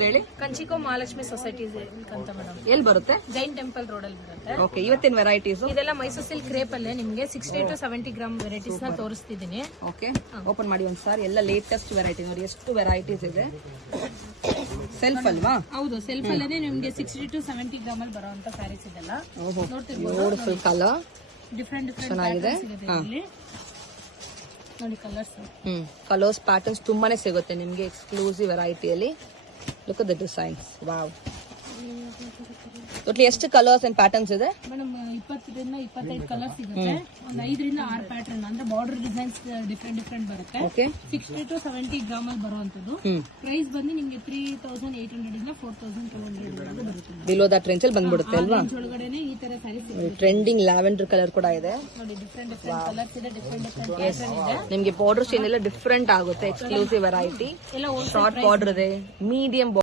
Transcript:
ಹೇಳಿ. ಕಂಚಿಕೋ ಮಹಾಲಕ್ಷ್ಮಿ ಸೊಸೈಟಿ ಅಂತ ಮೇಡಮ್. ಎಲ್ಲಿ ಬರುತ್ತೆ? ಜೈನ್ ಟೆಂಪಲ್ ರೋಡ್ ಅಲ್ಲಿ ಬರುತ್ತೆ. ಓಕೆ, ಇವತ್ತಿನ ವೆರೈಟೀಸ್ ಇದೆಲ್ಲ ಮೈಸೂರು ಸಿಲ್ಕ್ ಕ್ರೇಪ್ ಅಲ್ಲೇ ನಿಮ್ಗೆ 60 to 70 ಗ್ರಾಮ್ ವೆರೈಟೀಸ್ ನ ತೋರಿಸ್ತಿದ್ದೀನಿ. ಓಕೆ, ಓಪನ್ ಮಾಡಿ ಒಂದ್ಸಾರಿ. ಎಲ್ಲ ಲೇಟೆಸ್ಟ್ ವೆರೈಟಿ ನೋಡಿ, ಎಷ್ಟು ವೆರೈಟೀಸ್ ಇದೆ. ಸೆಲ್ಫ್ ಅಲ್ವಾ? ಹೌದು, ಸೆಲ್ಫ್ ಅಲ್ಲೇ ನಿಮ್ಗೆ 60 to 70 ಗ್ರಾಮ್ ಅಲ್ಲಿ ಬರುವಂತ ಸ್ಯಾರೀಸ್ ಇದೆಲ್ಲ ನೋಡ್ತಿರ್ಬೋದು. ಬ್ಯೂಟಿಫುಲ್ ಕಲರ್, ಡಿಫ್ರೆಂಟ್ ಚೆನ್ನಾಗಿದೆ. ನೋಡಿ ಕಲರ್ಸ್. ಕಲರ್ಸ್ ಪ್ಯಾಟರ್ನ್ಸ್ ತುಂಬಾನೇ ಸಿಗುತ್ತೆ ನಿಮ್ಗೆ ಎಕ್ಸ್ಕ್ಲೂಸಿವ್ ವೆರೈಟಿಯಲ್ಲಿ. Look at the designs. Wow, totally ಎಷ್ಟು ಕಲರ್ಸ್ ಅಂಡ್ ಪ್ಯಾಟರ್ನ್ಸ್ ಇದೆ ಮೇಡಮ್? 20 ರಿಂದ 25 ಕಲರ್ಸ್ ಸಿಗುತ್ತೆ. ಒಂದು 5 ರಿಂದ 6 ಪ್ಯಾಟರ್ನ್ ಅಂದ್ರೆ ಬಾರ್ಡರ್ ಡಿಸೈನ್ಸ್ ಡಿಫ್ರೆಂಟ್ ಬರುತ್ತೆ. ಓಕೆ, 60 to 70 ಗ್ರಾಮ್ ಅಲ್ಲಿ ಬರುವಂತದ್ದು. ಪ್ರೈಸ್ ಬಂದು ನಿಮ್ಗೆ 3800 ಇಂದ 4200 ಬರುತ್ತೆ. ಬಿಲೋ ದಟ್ ರೇಂಜ್ ಅಲ್ಲಿ ಬಂದ್ಬಿಡುತ್ತೆ ಅಲ್ವಾ? ಒಳಗಡೆನೆ ಈ ತರ ಸ್ಯಾರೀಸ್ ಟ್ರೆಂಡಿಂಗ್ ಲ್ಯಾವೆಂಡರ್ ಕಲರ್ ಕೂಡ ಇದೆ ನೋಡಿ. ಡಿಫ್ರೆಂಟ್ ಕಲರ್ಸ್ ಇದೆ, ಡಿಫ್ರೆಂಟ್ ಪ್ಯಾಟರ್ನ್ ಇದೆ. ನಿಮ್ಗೆ ಬಾರ್ಡರ್ ಚೇನ್ ಎಲ್ಲ ಡಿಫ್ರೆಂಟ್ ಆಗುತ್ತೆ. Exclusive variety. ಎಲ್ಲ ಶಾರ್ಟ್ ಬಾರ್ಡರ್ ಇದೆ, ಮೀಡಿಯಂ